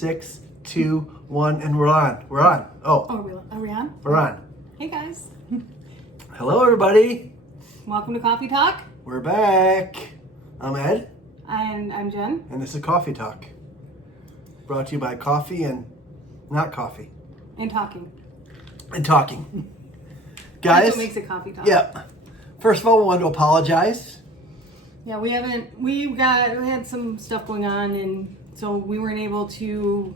6, 2, 1, and we're on. We're on. Oh, Are we on? we're on. Hey guys, Hello, everybody. welcome to Coffee Talk. We're back. I'm Ed, And I'm Jen. and this is Coffee Talk. Brought to you by coffee and not coffee. And talking. And talking. That's Guys, what makes it Coffee Talk. yeah. First of all, we wanted to apologize. Yeah, we had some stuff going on, and so we weren't able to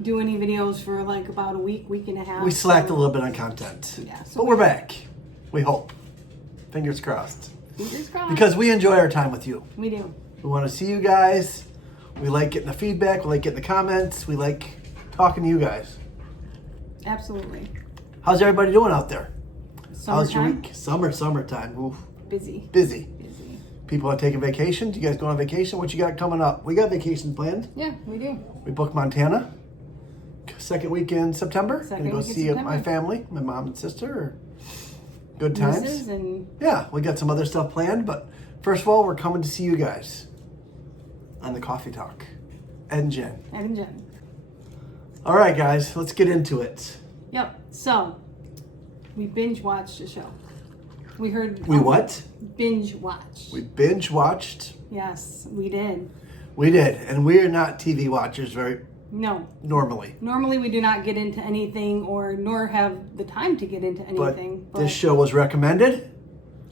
do any videos for like about a week and a half. We slacked a little bit on content. Yeah, so but we're back. We hope. Fingers crossed. Fingers crossed. Because we enjoy our time with you. we do. We want to see you guys. We like getting the feedback. We like getting the comments. We like talking to you guys. Absolutely. How's everybody doing out there? How's your Summertime? week? Summertime. Oof. Busy. Busy. Busy. People are taking vacation. You guys going on vacation? What you got coming up? We got vacation planned. Yeah, we do. We booked Montana. Second week in September. Second Gonna go week in see September. my family, my mom and sister. Good times. Nieces and Yeah, we got some other stuff planned, but first of all, we're coming to see you guys on the Coffee Talk. Ed and Jen. Ed and Jen. All right, guys, let's get into it. Yep. So we binge watched a show. We heard. We what? Binge watched. We binge watched. Yes, we did. We did, and we are not TV watchers very No. normally. Normally we do not get into anything nor have the time to get into But anything. this show was recommended.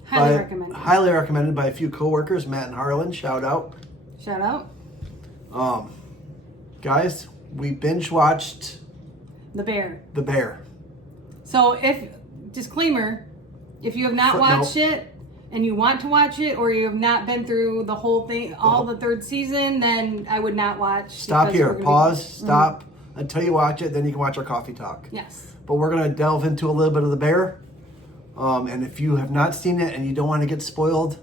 highly by- recommended. Highly recommended by a few coworkers, Matt and Harlan. Shout out. Shout out. Guys, we binge watched The Bear. The Bear. So disclaimer, if you have not Footnote. watched it and you want to watch it, or you have not been through the whole thing, all the third season, then I would not watch. Stop because here. we're gonna Pause. be- Stop until you watch it. Then you can watch our Coffee Talk. Yes. But we're going to delve into a little bit of The Bear. And if you have not seen it and you don't want to get spoiled,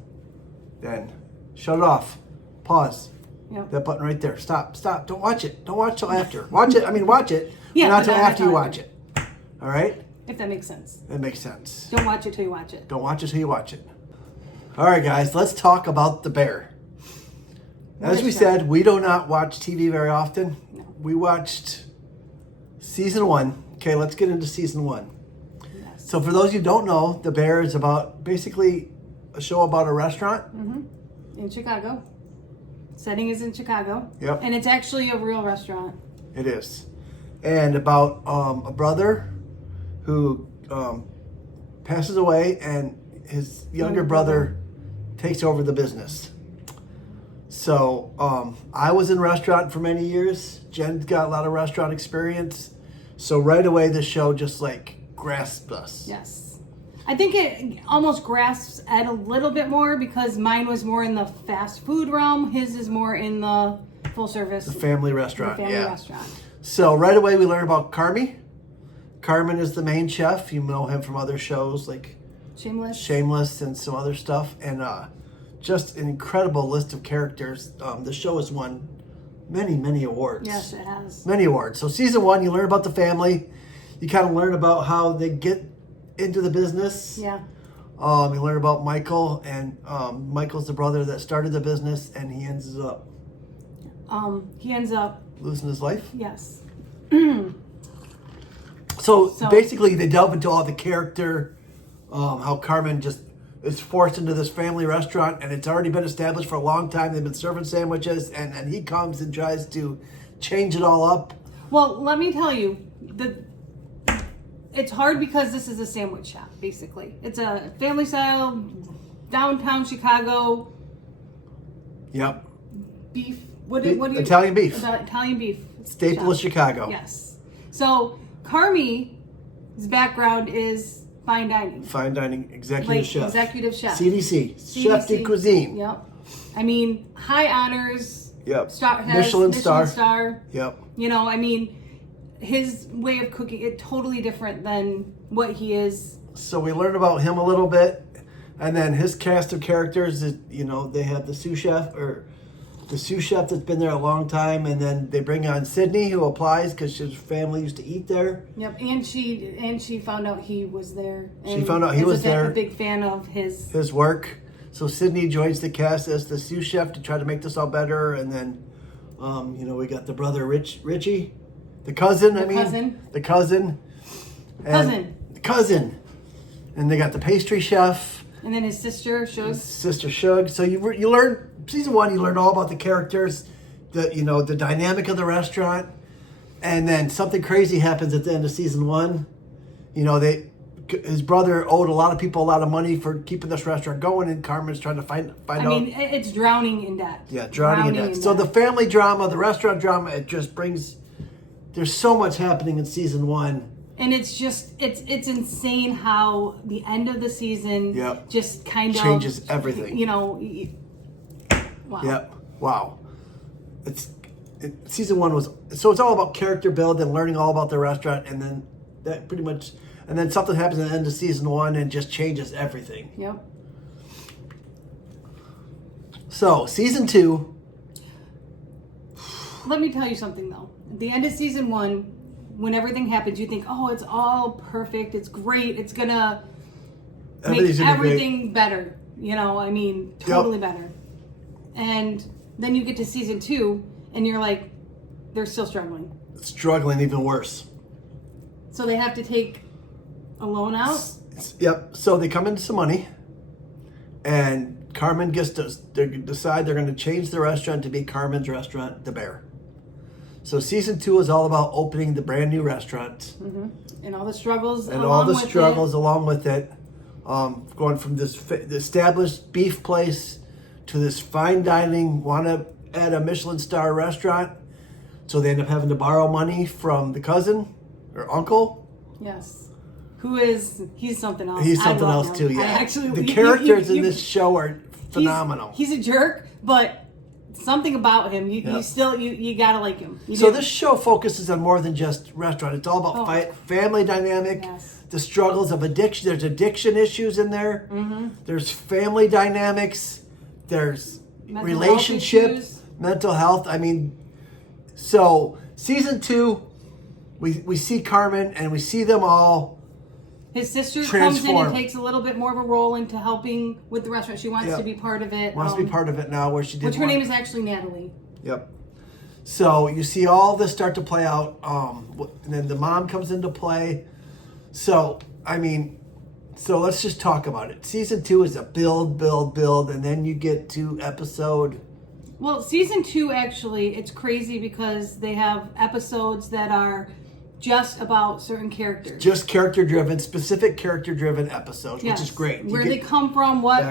then shut it off. Pause. Yep. That button right there. Stop. Stop. Don't watch it. Don't watch till after. Watch it. Watch it. Yeah, but not but till not after you until watch it. All right? If that makes sense. That makes sense. Don't watch it till you watch it. Don't watch it till you watch it. All right, guys. Let's talk about The Bear. As we said, we do not watch TV very often. No. We watched season 1. Okay, let's get into season 1. Yes. So for those who don't know, The Bear is about basically a show about a restaurant. In Chicago. Setting is in Chicago. Yep. And it's actually a real restaurant. It is. And about a brother who passes away and his younger brother takes over the business. So I was in restaurant for many years. Jen's got a lot of restaurant experience. So right away the show just like grasped us. Yes. I think it almost grasps Ed a little bit more because mine was more in the fast food realm. His is more in the full service Family restaurant. family yeah. restaurant. So right away we learn about Carmy. Carmen is the main chef. You know him from other shows like Shameless. Shameless and some other stuff. And just an incredible list of characters. The show has won many, many awards. Yes, it has. Many awards. So season 1, you learn about the family. You kind of learn about how they get into the business. Yeah. You learn about Michael, and Michael's the brother that started the business, and he ends up He ends up, losing his life. yes. So So- basically, they delve into all the character, how Carmen just is forced into this family restaurant, and it's already been established for a long time. They've been serving sandwiches, and he comes and tries to change it all up. Well, let me tell you, it's hard because this is a sandwich shop, basically. It's a family style, downtown Chicago Yep. beef. What do you Italian beef. Italian beef. Staple shop. of Chicago. Yes. So Carmy's background is fine dining. Fine dining executive chef. Executive chef. CDC. Chef de cuisine. Yep. I mean, high honors. Yep. Has Michelin star. star. Yep. You know, I mean, his way of cooking it totally different than what he is. So we learn about him a little bit, and then his cast of characters is, they have the sous chef that's been there a long time, and then they bring on Sydney, who applies because his family used to eat there. Yep, and she found out he was there. She found out he is was there. A big fan of his. His work. So Sydney joins the cast as the sous chef to try to make this all better, and then We got the brother Richie, the cousin. The cousin. And they got the pastry chef. And then his sister, Shug. So you learn season 1. You learn all about the characters, the dynamic of the restaurant, and then something crazy happens at the end of season 1. His brother owed a lot of people a lot of money for keeping this restaurant going, and Carmen's trying to find out. It's drowning in debt. Yeah, drowning in debt. So the family drama, the restaurant drama, it just brings. There's so much happening in season 1. And it's just it's insane how the end of the season just kind of changes everything. Wow. Yep. Wow. Season 1 was so it's all about character build and learning all about the restaurant, and then that pretty much, and then something happens at the end of season 1 and just changes everything. Yep. So season 2. Let me tell you something though. At the end of season 1. When everything happens, you think, oh, it's all perfect. It's great. It's going to make everything better. Totally better. And then you get to season 2, and you're like, they're still struggling. Struggling even worse. So they have to take a loan out? Yep. So they come into some money, and Carmen they decide they're going to change the restaurant to be Carmen's Restaurant, the Bear. So season 2 is all about opening the brand new restaurant. Mm-hmm. And all the struggles along with it. Going from the established beef place to this fine dining, want to add a Michelin star restaurant. So they end up having to borrow money from the cousin or uncle. Yes. He's something else. He's something else too, yeah. The characters in this show are phenomenal. He's a jerk, but something about him, you gotta like him. This show focuses on more than just restaurant. It's all about family dynamic, the struggles of addiction. There's addiction issues in there. Mm-hmm. There's family dynamics. There's relationships, mental health. So season 2, we see Carmen and we see them all. His sister comes in and takes a little bit more of a role into helping with the restaurant. She wants to be part of it. Wants to be part of it now, which her name is actually Natalie. Yep. So you see all this start to play out, and then the mom comes into play. So let's just talk about it. Season 2 is a build, and then you get to episode. Well, season 2 actually, it's crazy because they have episodes that are just about certain characters. Just character-driven, specific character-driven episodes, which is great. Where they come from, why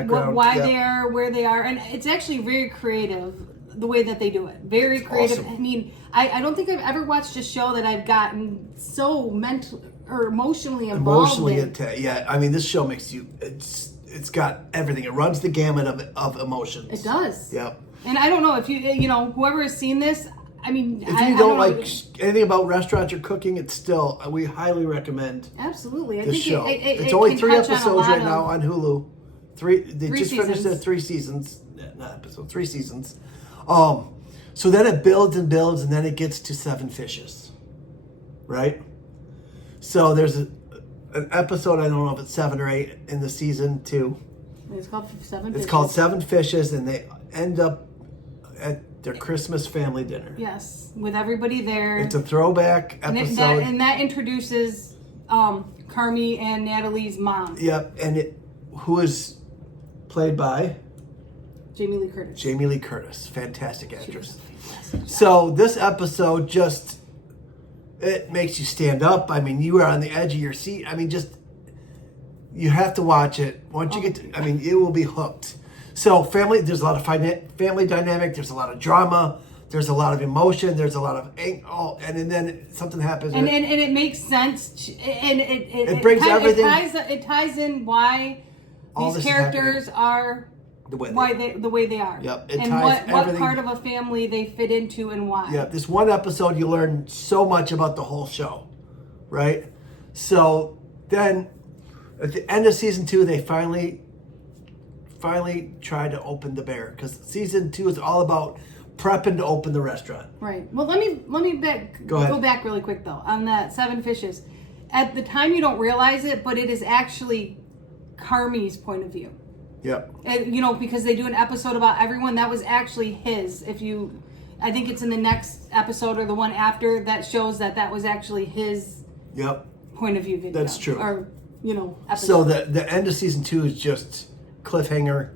they are, where they are. And it's actually very creative, the way that they do it. Very creative. Awesome. I don't think I've ever watched a show that I've gotten so mentally or emotionally involved in. This show makes you, it's got everything. It runs the gamut of emotions. It does. Yep. And I don't know if whoever has seen this, if you don't like anything about restaurants or cooking, we highly recommend. Absolutely, I think show. It's only 3 episodes right now on Hulu. They just finished their 3 seasons. Not episode, 3 seasons. So then it builds and builds, and then it gets to 7 Fishes, right? So there's an episode, I don't know if it's 7 or 8 in the season 2. It's called 7 Fishes. It's called 7 Fishes, and they end up at their Christmas family dinner. Yes, with everybody there. It's a throwback episode. And that introduces Carmi and Natalie's mom. Yep, and who is played by? Jamie Lee Curtis. Jamie Lee Curtis, fantastic actress. So this episode it makes you stand up. You are on the edge of your seat. You have to watch it. Once you get to, it will be hooked. So there's a lot of family dynamic. There's a lot of drama. There's a lot of emotion. There's a lot of and then something happens. And it makes sense. And it brings everything. It ties in why these characters are the way they are. Yep. And what part of a family they fit into and why. Yeah. This one episode, you learn so much about the whole show, right? So then, at the end of season 2, they finally tried to open the Bear, because season 2 is all about prepping to open the restaurant. Right. Well, let me go back really quick though on that 7 Fishes. At the time, you don't realize it, but it is actually Carmi's point of view. Yep. And, because they do an episode about everyone, that was actually his. I think it's in the next episode or the one after that shows that was actually his Yep. point of view video. That's true. Or, episode. So the end of season 2 is just cliffhanger.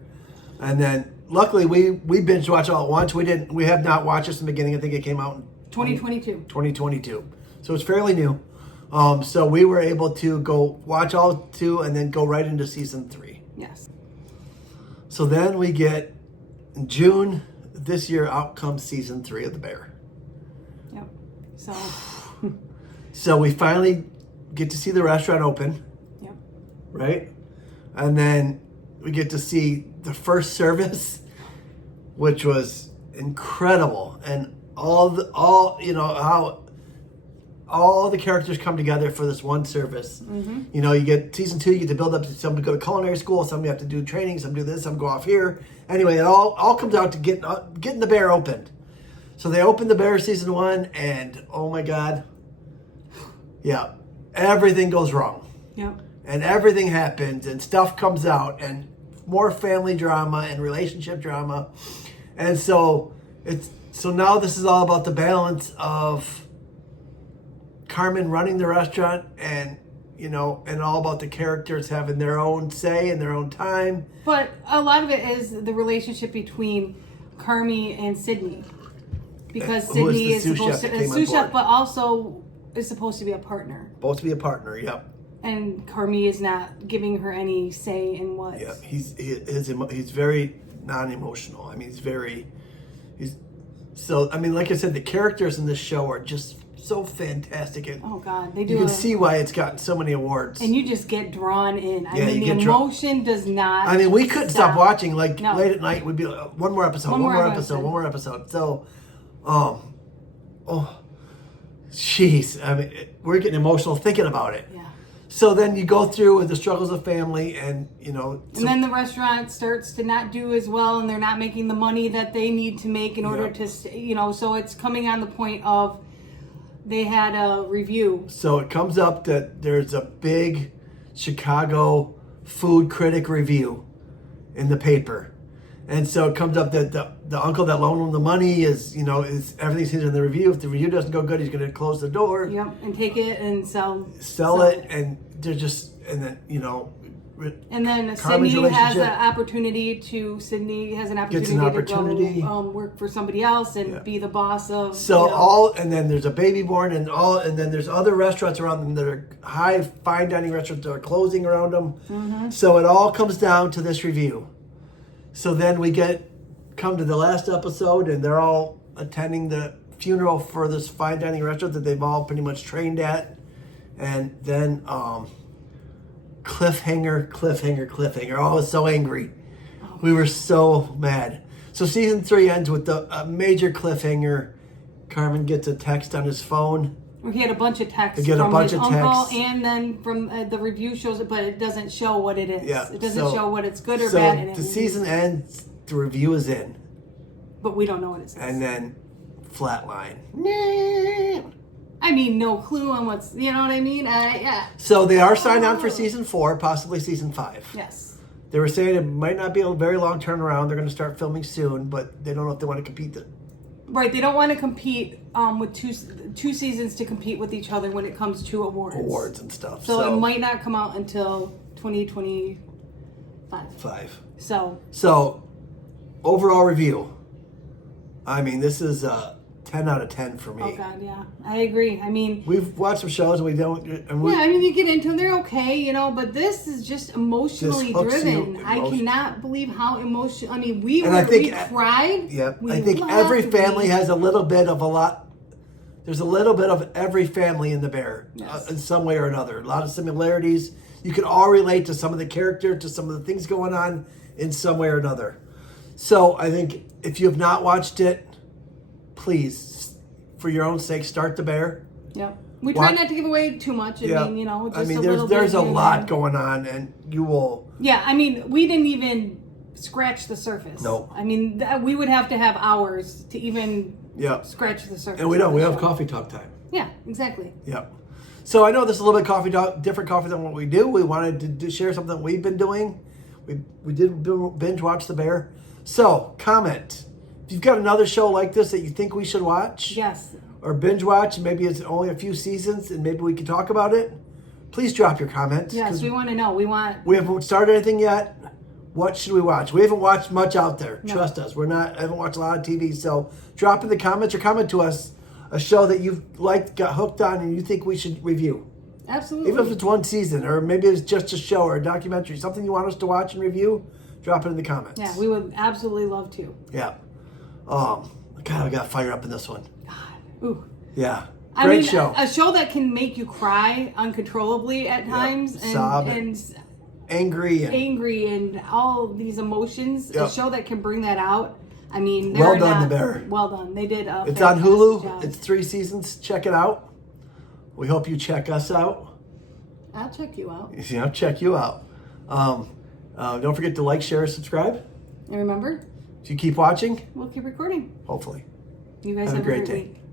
And then luckily we binge watch all at once. We have not watched this in the beginning. I think it came out in 2022. So it's fairly new. So we were able to go watch all 2 and then go right into season 3. Yes. So then we get in June this year, out comes season 3 of The Bear. Yep. So. So we finally get to see the restaurant open. Yep. Right? And then we get to see the first service, which was incredible. And how all the characters come together for this one service. Mm-hmm. You get season 2, you get to build up to some go to culinary school, some you have to do training, some do this, some go off here. Anyway, it all comes out to getting the Bear opened. So they opened the Bear season 1, and oh my God, yeah, everything goes wrong. Yep. And everything happens, and stuff comes out, and more family drama and relationship drama. And so now this is all about the balance of Carmen running the restaurant and all about the characters having their own say and their own time. But a lot of it is the relationship between Carmi and Sydney. Because Who Sydney is the is sous supposed chef to that came on sous chef, board. but also is supposed to be a partner. Supposed to be a partner, yep. And Carmi is not giving her any say in what. Yeah, he's very non-emotional. I mean, like I said, the characters in this show are just so fantastic. And oh God, they do. you can see why it's gotten so many awards. And you just get drawn in. Yeah, the emotion does not. I mean, we couldn't stop watching. Like No. late at night, would be one more episode, one more episode. So, jeez. I mean, we're getting emotional thinking about it. Yeah. So then you go through with the struggles of family, and and then the restaurant starts to not do as well, and they're not making the money that they need to make in order to, so it's coming on the point of they had a review. So it comes up that there's a big Chicago food critic review in the paper. And so it comes up that the uncle that loaned him the money is everything's in the review. If the review doesn't go good, he's going to close the door. Yep, and take it and sell it, and they're just, and then and then Carmen's Sydney has an relationship opportunity to go work for somebody else and be the boss of. So and then there's a baby born, and then there's other restaurants around them that are high fine dining restaurants that are closing around them. Mm-hmm. So it all comes down to this review. So then we come to the last episode, and they're all attending the funeral for this fine dining restaurant that they've all pretty much trained at, and then cliffhanger. Oh, I was so angry. Oh. We were so mad. So season 3 ends with a major cliffhanger. Carmen gets a text on his phone. He had a bunch of texts from his uncle, and then from the review shows it, but it doesn't show what it is. Yeah, it doesn't show what it's good or bad. So the season ends, the review is in. But we don't know what it says. And then flatline. I mean, no clue on what's, you know what I mean? Yeah. So they are signed on for season 4, possibly season 5. Yes. They were saying it might not be a very long turnaround. They're going to start filming soon, but they don't know if they want to compete. Right, they don't want to compete with two seasons to compete with each other when it comes to awards and stuff. So it might not come out until 2025. 5. So overall review. I mean, this is 10 out of 10 for me. Oh God, yeah, I agree. I mean, we've watched some shows and we don't. you get into them, they're okay, but this is just emotionally driven. I cannot believe how emotional. I mean, we cried. Yeah, I think every family has a little bit of There's a little bit of every family in The Bear, yes. In some way or another. A lot of similarities. You can all relate to some of the character, to some of the things going on in some way or another. So I think if you have not watched it, please, for your own sake, start The Bear. Yep. We try not to give away too much. There's a lot going on, and you will. Yeah, I mean, we didn't even scratch the surface. No. I mean, we would have to have hours to even scratch the surface. And we don't. We have coffee talk time. Yeah, exactly. Yep. So I know this is a little bit different coffee than what we do. We wanted to share something that we've been doing. We did binge watch The Bear. So comment, If you've got another show like this that you think we should watch, Yes. or binge watch, and maybe it's only a few seasons, and maybe we can talk about it, please drop your comments. Yes, we want to know. We haven't started anything yet. What should we watch? We haven't watched much out there. No. Trust us. I haven't watched a lot of TV. So drop in the comments or comment to us a show that you've liked, got hooked on, and you think we should review. Absolutely. Even if it's one season, or maybe it's just a show or a documentary, something you want us to watch and review, drop it in the comments. Yeah, we would absolutely love to. Yeah. God, I got fire up in this one. Ooh. Yeah. I Great mean, show. a show that can make you cry uncontrollably at times, and, Sob. and Angry and angry and all these emotions. Yep. A show that can bring that out. I mean, Well they're done, not, The Bear. Well done. They did. it's on Hulu. Job. It's 3 seasons. Check it out. We hope you check us out. I'll check you out. Yeah, check you out. Don't forget to like, share, subscribe. And remember, So you keep watching, we'll keep recording. hopefully. You guys Have a great day. week.